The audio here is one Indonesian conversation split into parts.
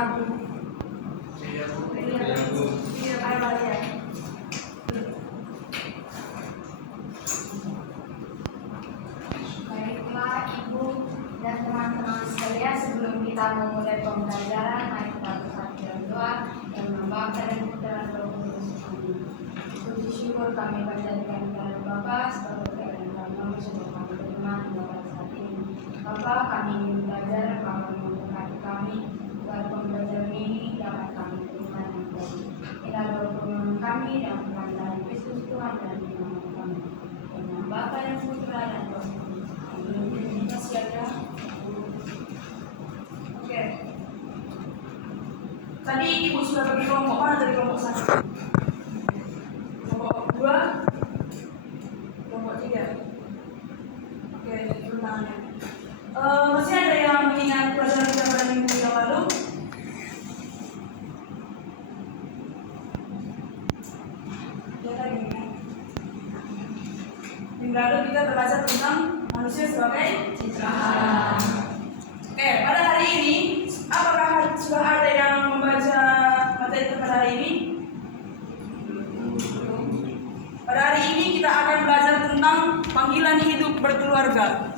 Prabu. Baiklah Ibu dan teman-teman sekalian, sebelum kita memulai pembelajaran, mari kita bersatu doa dan Bapa dan Putra dan Roh Kudus. Amin. Puji syukur kami panjatkan kepada Bapa sebagai keadaan kami sudah kami terima pada saat ini. Bapa, kami ingin belajar, kami memberkati kami agar pembelajaran ini dapat kami terima dengan baik. Inilah doa kami dan pengantaran Kristus Tuhan dan nama kami. Dengan Bapa dan Putra dan Roh Kudus. Amin. Masih ada. Oke. Tadi Ibu sudah bagi kelompok mana dari kelompok 1? Kelompok 2, kelompok 3. Oke, tangannya. Masih ada yang mengingat pelajaran kita pada minggu yang lalu? Minggu lalu kita belajar tentang manusia sebagai citraan. Oke, pada hari ini, apakah sudah ada yang membaca materi pada hari ini? Pada hari ini kita akan belajar tentang panggilan hidup berkeluarga.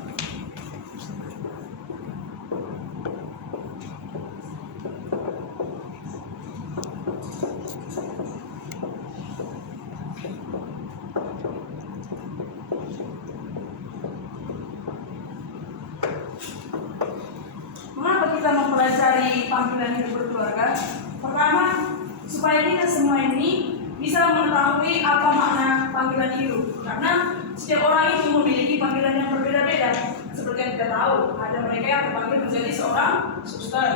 Mengapa kita mempelajari panggilan hidup berkeluarga? Pertama, supaya kita semua ini bisa mengetahui apa makna panggilan hidup. Karena setiap orang itu memiliki panggilan yang berbeda-beda. Seperti yang kita tahu, ada mereka yang terpanggil menjadi seorang suster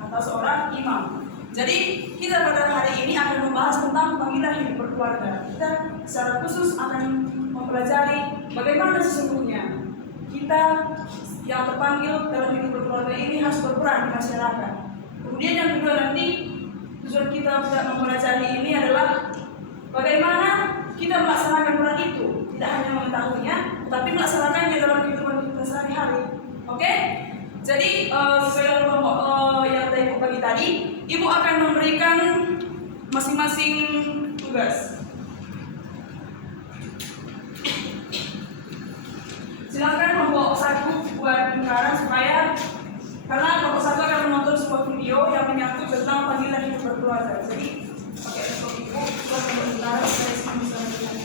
atau seorang imam. Jadi kita pada hari ini akan membahas tentang panggilan hidup berkeluarga. Kita secara khusus akan mempelajari bagaimana sesungguhnya kita yang terpanggil dalam hidup berkeluarga ini harus berperan di masyarakat. Kemudian yang kedua nanti tujuan kita untuk mempelajari ini adalah bagaimana kita melaksanakan peran itu, tidak hanya mengetahuinya, tetapi melaksanakannya dalam kehidupan kita sehari-hari. Oke? Jadi sesuai dengan kelompok yang Ibu bagi tadi, Ibu akan memberikan masing-masing tugas. Silakan kelompok 1 buat lingkaran supaya karena kelompok 1 akan menonton sebuah video yang menyangkut tentang panggilan hidup berkeluarga. Jadi pakai laptop Ibu buat kelompok lingkaran supaya semua bisa melihat.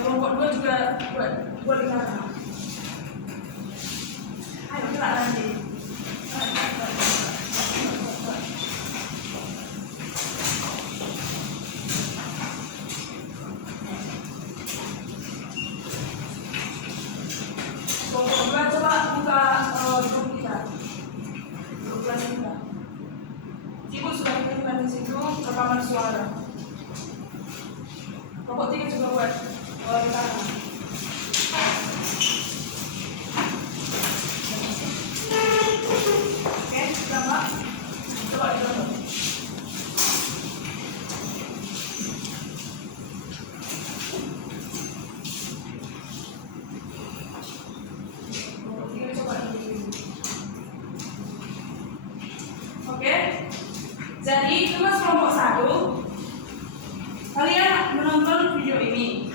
Kelompok 2 juga buat lingkaran. Ayo gerak nanti. Kelompok 2 coba buka grup kita. Grup kelas kita. Ibu sudah kirimkan di situ rekaman suara. Kelompok 3 juga buat lingkaran. Oke, berapa? Coba dicoba. Oke, jadi tugas kelompok 1, kalian menonton video ini.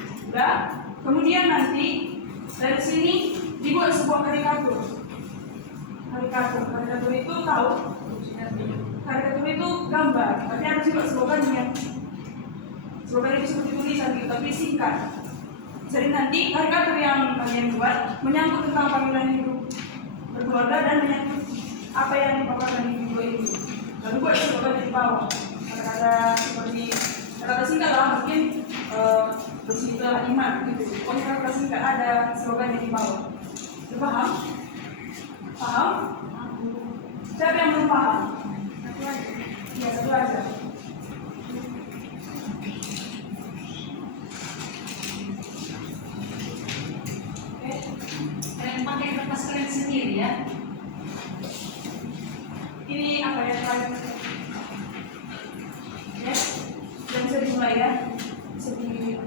Kemudian nanti dari sini dibuat sebuah karikatur. Karikatur itu tahu? Karikatur itu gambar, tapi ada juga slogannya. Slogan itu seperti tulisan gitu, tapi singkat. Jadi nanti karikatur yang kalian buat menyangkut tentang panggilan hidup berkeluarga dan menyangkut apa yang dipaparkan di video ini. Lalu buat slogan di bawah. Kata-kata seperti kata singkat lah, mungkin bersihlah iman gitu. Pokoknya kata singkat ada slogan di bawah. Paham? Paham? Siapa yang belum paham? Ya, satu aja. Oke. Kalian pakai kertas kalian sendiri ya. ya. Ini apa ya? Ya, sudah bisa dimulai ya. Sedih.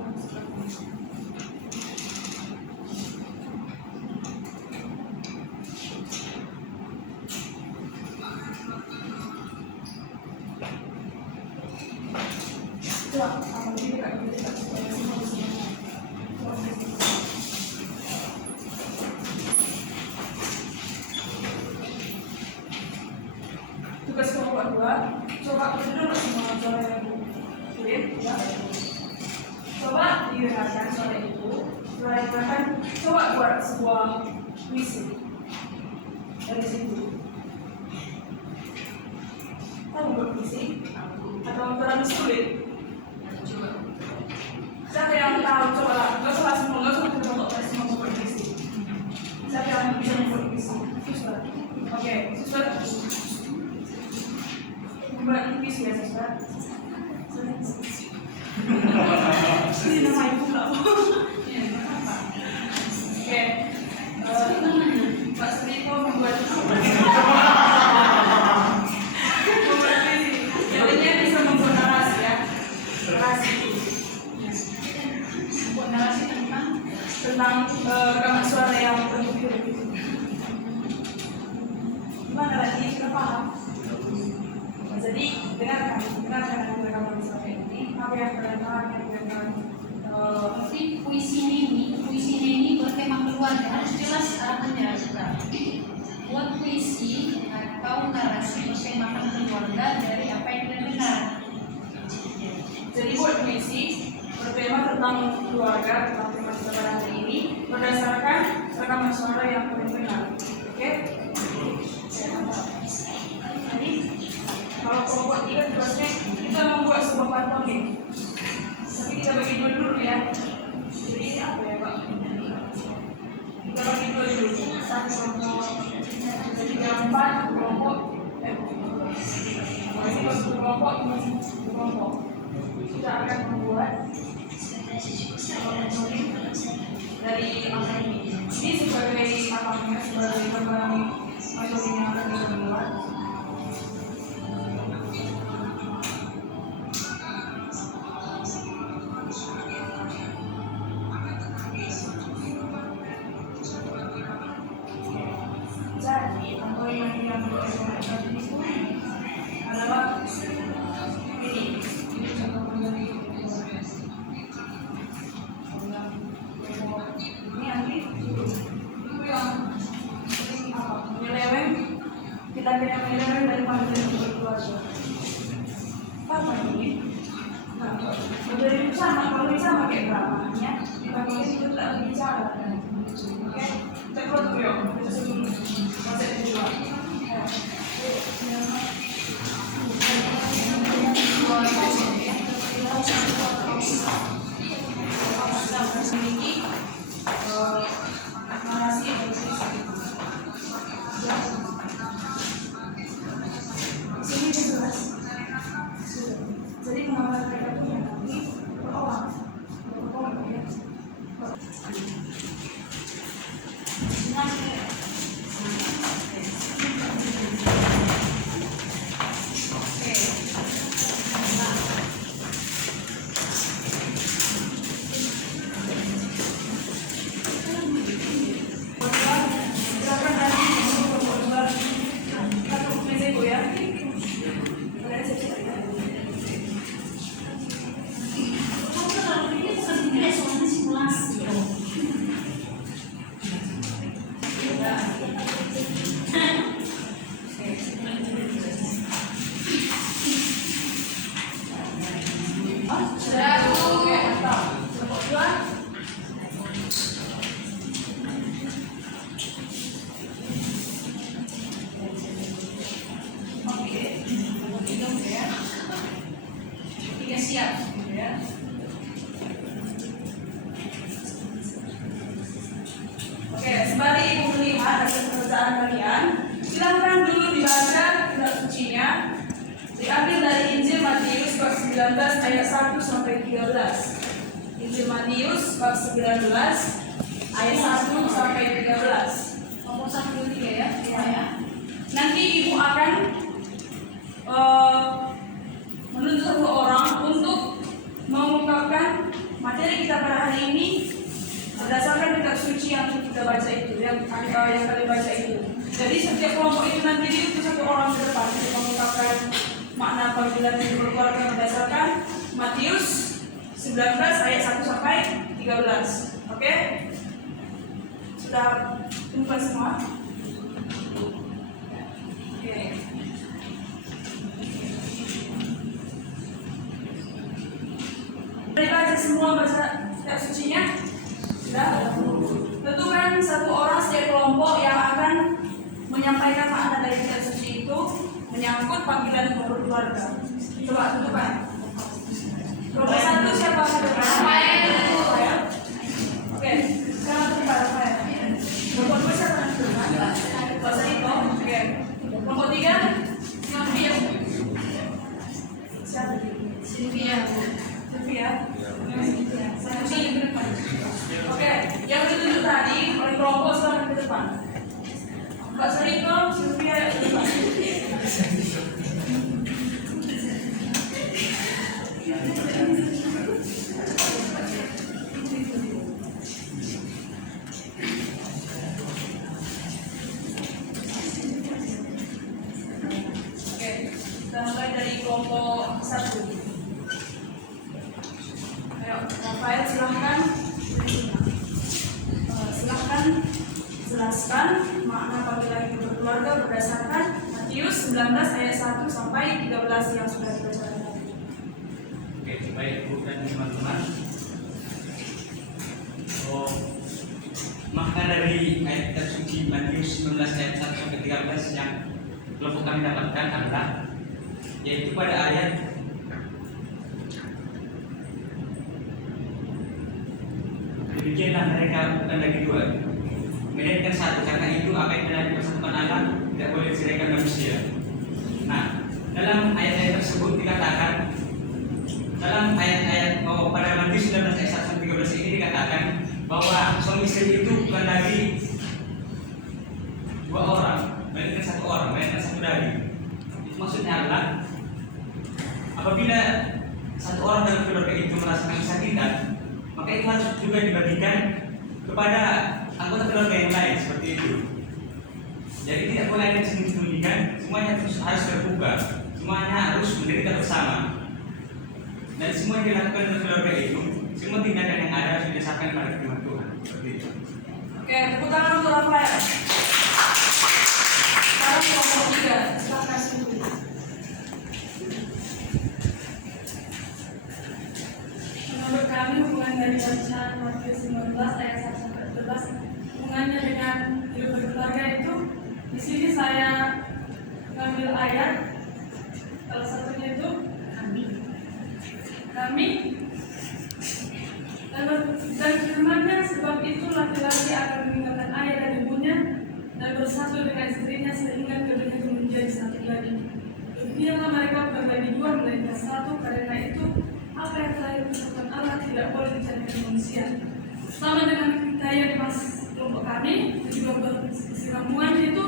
Tugas kelompok 2, coba duduk semua suara yang kirim ya. Coba didengarkan suara itu, suara yang akan coba buat sebuah puisi dari situ. Kamu buat puisi atau terlalu sulit? Siapa yang tahu? Coba lah, nggak usah semua, nggak usah kita semua membuat puisi. Siapa yang bisa membuat puisi? Suster. Oke, suster. Membuat puisi ya, suster. Ini nama ibu nggak mau. Oke, Pak Sriko membuat puisi. Jadinya bisa membuat narasi ya, narasi. Membuat narasi tentang rekaman suara yang berhidup. Gimana lagi? Kita paham? Jadi dengarkan rekaman suara ini. Apa yang kalian Berarti puisi ini bertema keluarga, harus jelas arahnya juga. Buat puisi atau narasi bertemakan keluarga dari apa yang kita dengar. Jadi buat puisi bertema tentang keluarga, tentang tema kita pada hari ini berdasarkan rekaman suara yang kalian dengar. Oke? Jadi kalau kelompok 3 tugasnya kita membuat sebuah pantun. Tapi kita bagi dulu ya. Jadi ini apa ya Pak? Kita bagi dulu. Satu kelompok. Jadi yang 4 kelompok. Ini masuk kelompok, ini masuk kelompok. Kita akan membuat dari apa ini. Ini sebagai apa namanya? Sebagai gambaran materi yang akan kita buat. Jadi, apa yang kita lakukan itu adalah ini contoh dari ini nanti itu yang apa menyeleweng kita menyeleweng dari panggilan keluarga apa ini? Nah, dari sama kalau sama kayak berapa ya? Kita mungkin itu tidak berbicara. Oke, kita keluar dulu ya. Kita sebelum proses kedua. Memiliki narasi yang sini jelas. Jadi mengambil mereka itu yang nanti berolah ya. Siap, ya. Oke, sembari ibu melihat hasil pekerjaan kalian, silakan dulu dibaca kitab sucinya. Diambil dari Injil Matius bab 19 ayat 1 sampai 13. Injil Matius bab 19 ayat 1 sampai 13. Ngomong satu dulu ya. ya supaya Nanti ibu akan menunjuk satu orang untuk mengungkapkan materi kita pada hari ini berdasarkan kitab suci yang kita baca itu, yang kalian baca itu. Jadi setiap kelompok itu nanti diutus satu orang ke depan untuk mengungkapkan makna panggilan hidup berkeluarga berdasarkan Matius 19 ayat 1 sampai 13. Oke? Sudah jumpa semua? Oke. Sudah dibaca semua baca kitab sucinya? Sudah? Tentukan satu orang setiap kelompok yang akan menyampaikan makna dari kitab suci itu menyangkut panggilan berkeluarga. Coba tentukan. Kelompok satu siapa? Rafael. Oke, sekarang tentukan Rafael. Kelompok dua siapa? Bahasa itu. Oke. Kelompok tiga? Sylvia. Siapa? Sylvia. Sylvia. Satu yang ke depan. Oke, yang ditunjuk tadi oleh kelompok sekarang ke depan. Mbak Sarito, Sylvia ke depan. Oke, kita mulai dari kelompok satu. Ayo, Rafael silahkan. Silahkan jelaskan makna panggilan hidup berkeluarga berdasarkan Matius 19 ayat 1 sampai 13 yang sudah dibacakan tadi. Oke, baik Ibu dan teman-teman. Makna dari ayat kitab suci Matius 19 ayat 1 sampai 13 yang kelompok kami dapatkan adalah yaitu pada ayat demikianlah mereka bukan lagi dua, melainkan satu. Karena itu apa yang telah dipersatukan Allah tidak boleh diceraikan manusia. Nah, dalam ayat-ayat tersebut dikatakan, dalam ayat-ayat pada Matius 19 ayat 1 sampai 13 ini dikatakan bahwa suami istri itu bukan lagi dua orang, melainkan satu orang, melainkan satu daging. Itu maksudnya adalah apabila satu orang dalam keluarga itu merasakan kesakitan, maka itu harus juga dibagikan kepada anggota keluarga yang lain seperti itu. Jadi tidak boleh ada sembunyi-sembunyikan, semuanya harus terbuka, semuanya harus menderita bersama. Dan semua yang dilakukan dalam keluarga itu, semua tindakan yang ada harus didasarkan pada firman Tuhan. Seperti itu. Oke, tepuk tangan untuk Rafael. Sekarang kelompok tiga, silahkan Sylvia. Menurut kami hubungan dari bacaan Matius 19 ayat 1 sampai 12 hubungannya dengan hidup berkeluarga itu di sini saya mengambil ayat salah satunya itu kami dan firman-Nya sebab itu laki-laki akan meninggalkan ayah dan ibunya dan bersatu dengan istrinya sehingga keduanya itu menjadi satu lagi. Demikianlah mereka bukan lagi dua melainkan satu. Karena itu apa yang telah dipersatukan Allah tidak boleh dicarikan manusia. Sama dengan kita yang di kelompok kami dan juga bersinggungan itu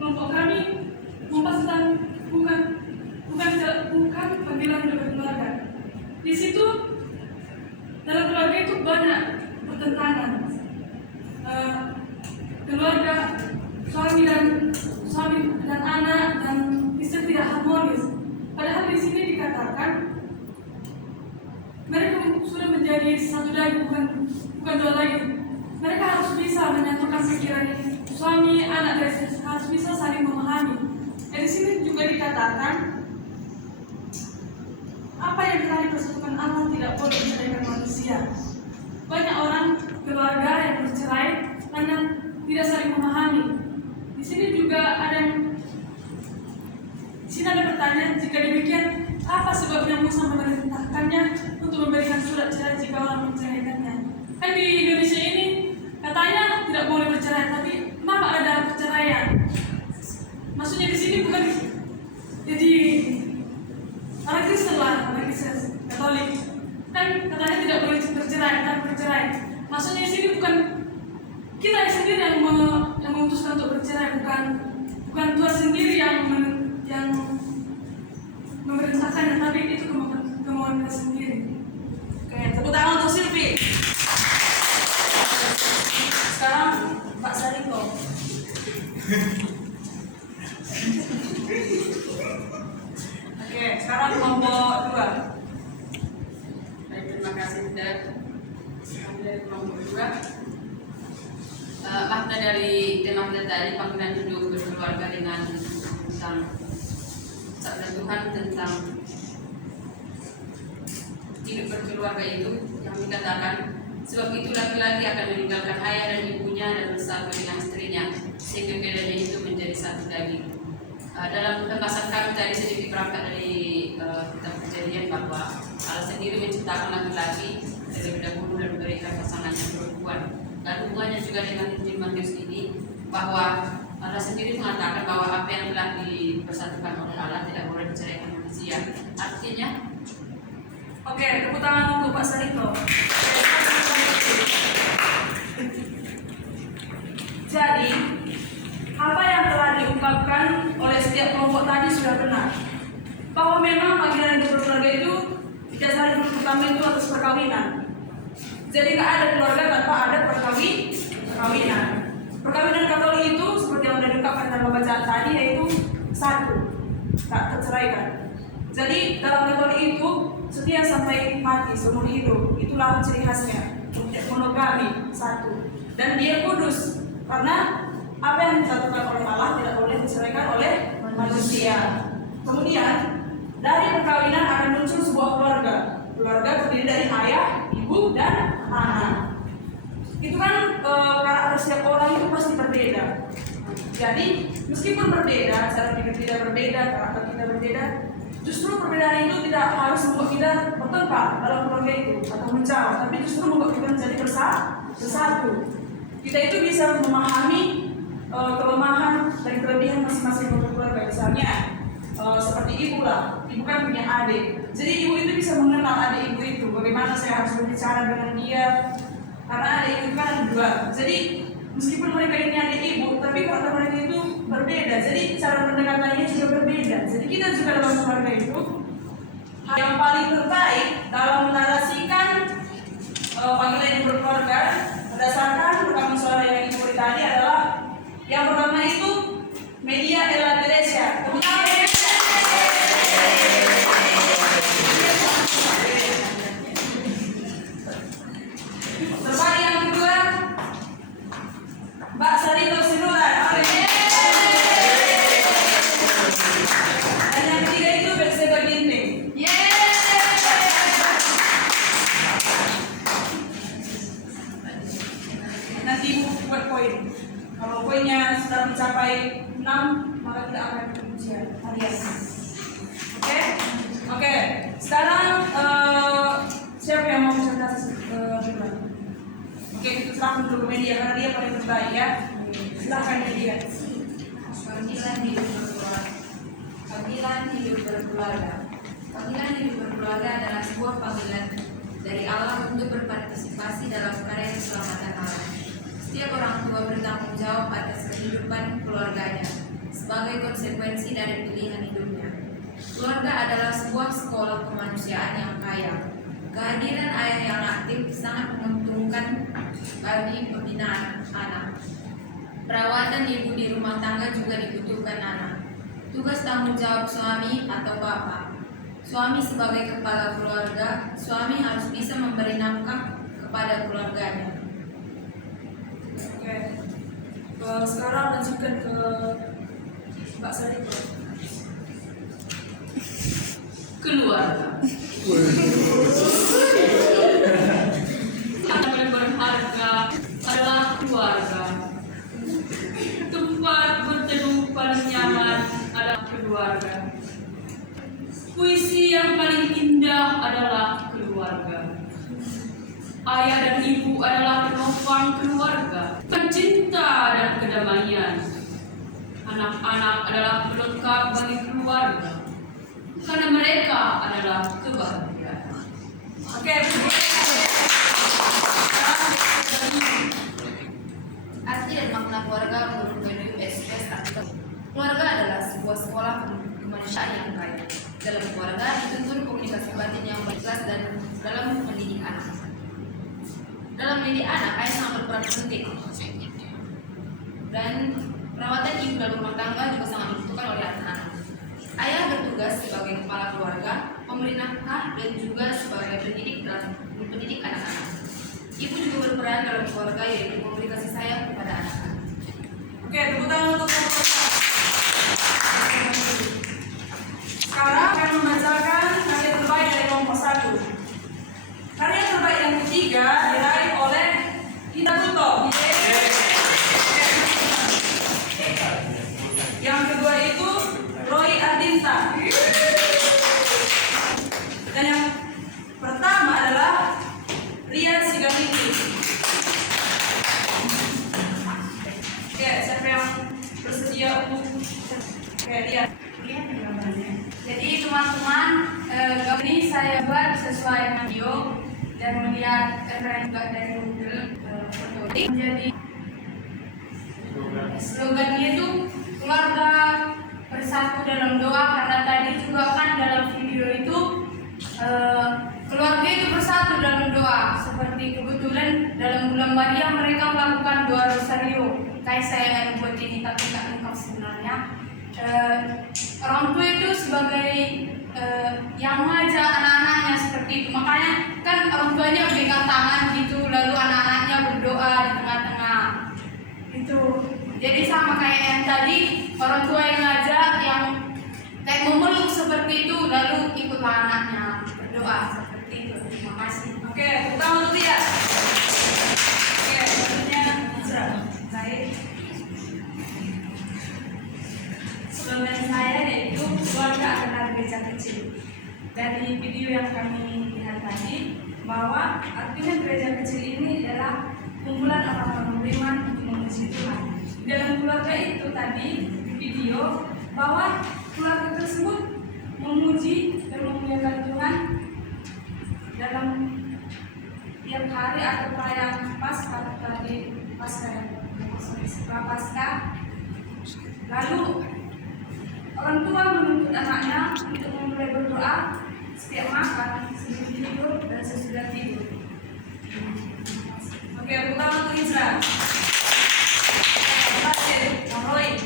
kelompok kami membahas tentang bukan panggilan hidup berkeluarga. Di situ dalam keluarga itu banyak pertentangan. Keluarga suami dan anak dan istri tidak harmonis. Padahal di sini dikatakan mereka sudah menjadi satu lagi, bukan dua lagi. Mereka harus bisa menyatukan pikiran suami, anak dan istri, harus bisa saling memahami. Dan di sini juga dikatakan apa yang telah dipersatukan Allah tidak boleh diceraikan manusia. Banyak orang keluarga yang bercerai karena tidak saling memahami. Di sini juga ada pertanyaan, jika demikian apa sebabnya Musa memerintahkannya untuk memberikan surat cerai jika orang menceraikannya? Kan di Indonesia ini katanya tidak boleh bercerai, tapi kenapa ada perceraian? Maksudnya di sini bukan jadi orang Kristen lah, orang Kristen Katolik kan katanya tidak boleh bercerai, dan bercerai. Maksudnya di sini bukan kita sendiri yang memutuskan untuk bercerai, bukan Tuhan sendiri yang memerintahkannya, tapi itu kemauan dia sendiri. Oke, tepuk tangan untuk Silvi. Sekarang Pak Sariko. Oke, sekarang kelompok 2. Baik, terima kasih Dad. Kami dari kelompok 2. Makna dari tema kita tadi, panggilan hidup berkeluarga dengan tentang sabda Tuhan tentang hidup berkeluarga itu yang dikatakan, sebab itu laki-laki akan meninggalkan ayah dan ibunya dan bersatu dengan istrinya, sehingga keduanya itu menjadi satu daging. Dalam pembahasan kami tadi sedikit berangkat dari kitab Kejadian bahwa Allah sendiri menciptakan laki-laki terlebih dahulu dan memberikan pasangannya perempuan. Dan hubungannya juga dengan Injil Matius ini bahwa Allah sendiri mengatakan bahwa apa yang telah dipersatukan oleh Allah tidak boleh diceraikan manusia. Artinya, Oke, tepuk tangan untuk Pak Sariko. Jadi, apa yang telah diungkapkan oleh setiap kelompok tadi sudah benar. Bahwa memang panggilan hidup berkeluarga itu didasari pertama itu atas perkawinan. Jadi nggak ada keluarga tanpa ada perkawinan. Perkawinan Katolik itu seperti yang sudah diungkapkan dalam bacaan tadi, yaitu satu, tak terceraikan. Jadi dalam Katolik itu setia sampai mati seumur hidup, itulah ciri khasnya. Monogami satu, dan dia kudus karena apa yang ditetapkan oleh Allah tidak boleh diceraikan oleh manusia. Kemudian dari perkawinan akan muncul sebuah keluarga. Keluarga terdiri dari ayah, ibu, dan anak. Itu kan karakter setiap orang itu pasti berbeda. Jadi meskipun berbeda, cara pikir kita berbeda, karakter kita berbeda, justru perbedaan itu tidak harus membuat kita bertengkar dalam keluarga itu atau menjauh, tapi justru membuat kita menjadi bersatu. Kita itu bisa memahami kelemahan dan kelebihan masing-masing keluarga. Misalnya seperti ibu lah, ibu kan punya adik, jadi ibu itu bisa mengenal adik ibu itu, bagaimana saya harus berbicara dengan dia, karena adik ibu kan ada dua. Jadi meskipun mereka ini adik ibu, tapi karakter mereka itu berbeda, jadi cara pendekatannya juga berbeda. Jadi kita juga dalam keluarga itu hal yang paling terbaik dalam menarasikan panggilan hidup berkeluarga berdasarkan rekaman suara yang ibu beri tadi adalah yang pertama itu media ella Teresia. Terbalik yang kedua, Mbak Sarito Sinuran. Dan yang ketiga itu Betseba Ginting. Nanti ibu buat poin. Kalau poinnya sudah mencapai 6, maka tidak akan ujian harian. Oke. Sekarang siapa yang mau presentasi duluan? Oke, kita serahkan dulu media karena dia paling terbaik ya. Silakan media. Panggilan hidup berkeluarga. Panggilan hidup berkeluarga. Panggilan hidup berkeluarga adalah sebuah panggilan dari Allah untuk berpartisipasi dalam karya keselamatan Allah. Setiap orang tua bertanggung jawab atas kehidupan keluarganya sebagai konsekuensi dari pilihan hidupnya. Keluarga adalah sebuah sekolah kemanusiaan yang kaya. Kehadiran ayah yang aktif sangat menguntungkan bagi pembinaan anak. Perawatan ibu di rumah tangga juga dibutuhkan anak. Tugas tanggung jawab suami atau bapak. Suami sebagai kepala keluarga, suami harus bisa memberi nafkah kepada keluarganya. Oke. Sekarang lanjutkan ke Mbak Sarito. keluarga. Yang paling berharga adalah keluarga. Tempat berteduh paling nyaman adalah keluarga. Puisi yang paling indah adalah keluarga. Ayah dan ibu adalah penopang keluarga, pencinta dan kedamaian. Anak-anak adalah pelengkap bagi keluarga, karena mereka adalah kebahagiaan. Oke. Arti dan makna keluarga menurut WSS artikel keluarga adalah sebuah sekolah kemanusiaan yang baik. Dalam keluarga dituntut komunikasi batin yang ikhlas dan dalam mendidik anak. Dalam mendidik anak, ayah sangat berperan penting. Dan perawatan ibu dalam rumah tangga juga sangat dibutuhkan oleh anak-anak. Ayah bertugas sebagai kepala keluarga, memberi nafkah dan juga sebagai pendidik anak-anak. Ibu juga berperan dalam keluarga yaitu memberi kasih sayang kepada anak-anak. Oke, tepuk tangan untuk kelompok. Sekarang akan membacakan karya terbaik dari kelompok 1. Karya terbaik yang ketiga diraih oleh Ida Tuto. Yang kedua itu Roy Adinta. Dan yang pertama adalah Rian Sigamiti. Oke, siapa yang bersedia untuk Rian? Jadi teman-teman, ini saya buat sesuai dengan video dan melihat referensi juga dari Google. Jadi slogannya itu keluarga bersatu dalam doa, karena tadi juga kan dalam video itu keluarga itu bersatu dalam doa. Seperti kebetulan dalam bulan Maria mereka melakukan doa rosario. Kayak saya akan buat ini tapi tak lengkap sebenarnya. Orang tua itu sebagai yang mengajak anak-anaknya seperti itu. Makanya kan orang tuanya pegang tangan gitu, lalu anak-anaknya berdoa di tengah-tengah. Itu. Jadi sama kayak yang tadi, orang tua yang ngajak, yang kayak memeluk seperti itu, lalu ikutlah anaknya berdoa seperti itu. Terima kasih. Oke, kita untuk dia. Oke, selanjutnya Azra. Baik. Slogan saya yaitu keluarga adalah gereja kecil. Dari video yang kami lihat tadi, bahwa artinya gereja kecil ini adalah kumpulan orang-orang beriman untuk memuji Tuhan. Dalam keluarga itu tadi di video bahwa keluarga tersebut memuji dan memuliakan Tuhan dalam tiap hari atau perayaan Paskah tadi setelah Paskah. Lalu orang tua menuntut anaknya untuk memulai berdoa setiap makan, sebelum tidur dan sesudah tidur. Oke, kita untuk Izra. Roy.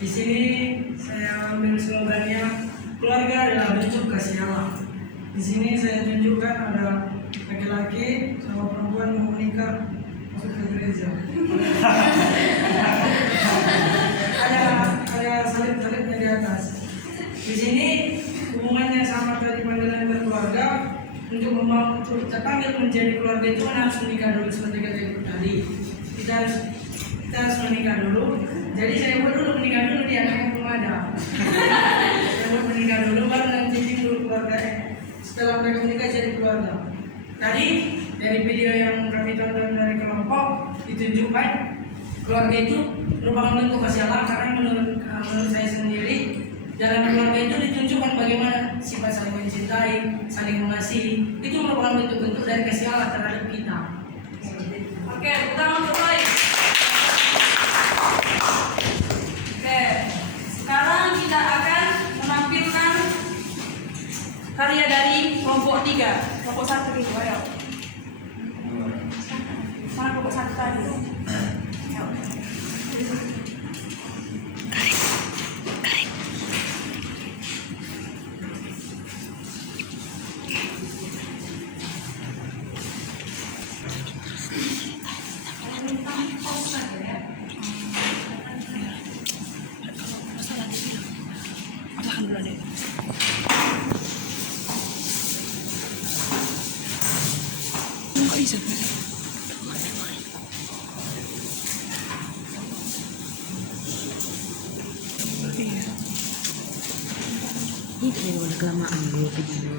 Di sini saya ambil slogannya keluarga adalah bentuk kasih Allah. Di sini saya tunjukkan ada laki-laki sama perempuan mau menikah masuk ke gereja. ada salib-salibnya di atas. Di sini hubungannya sama tadi panggilan berkeluarga. Untuk membangun terpanggil menjadi keluarga itu harus menikah dulu seperti kata ibu tadi. Kita harus menikah dulu. Jadi saya buat dulu menikah dulu di anak yang belum ada. Saya buat menikah dulu baru nanti timbul keluarga. Setelah mereka menikah jadi keluarga. Tadi dari video yang kami tonton dari kelompok ditunjukkan keluarga itu merupakan bentuk kasih Allah, karena menurut saya sendiri dalam keluarga itu ditunjukkan bagaimana sifat saling mencintai, saling mengasihi. Itu merupakan bentuk-bentuk dari kasih Allah terhadap kita. Oke, kita untuk Roy. Oke, sekarang kita akan menampilkan karya dari kelompok 3. Kelompok 1 gitu, ayo. Mana kelompok 1 tadi? Ini udah kelamaan gue video.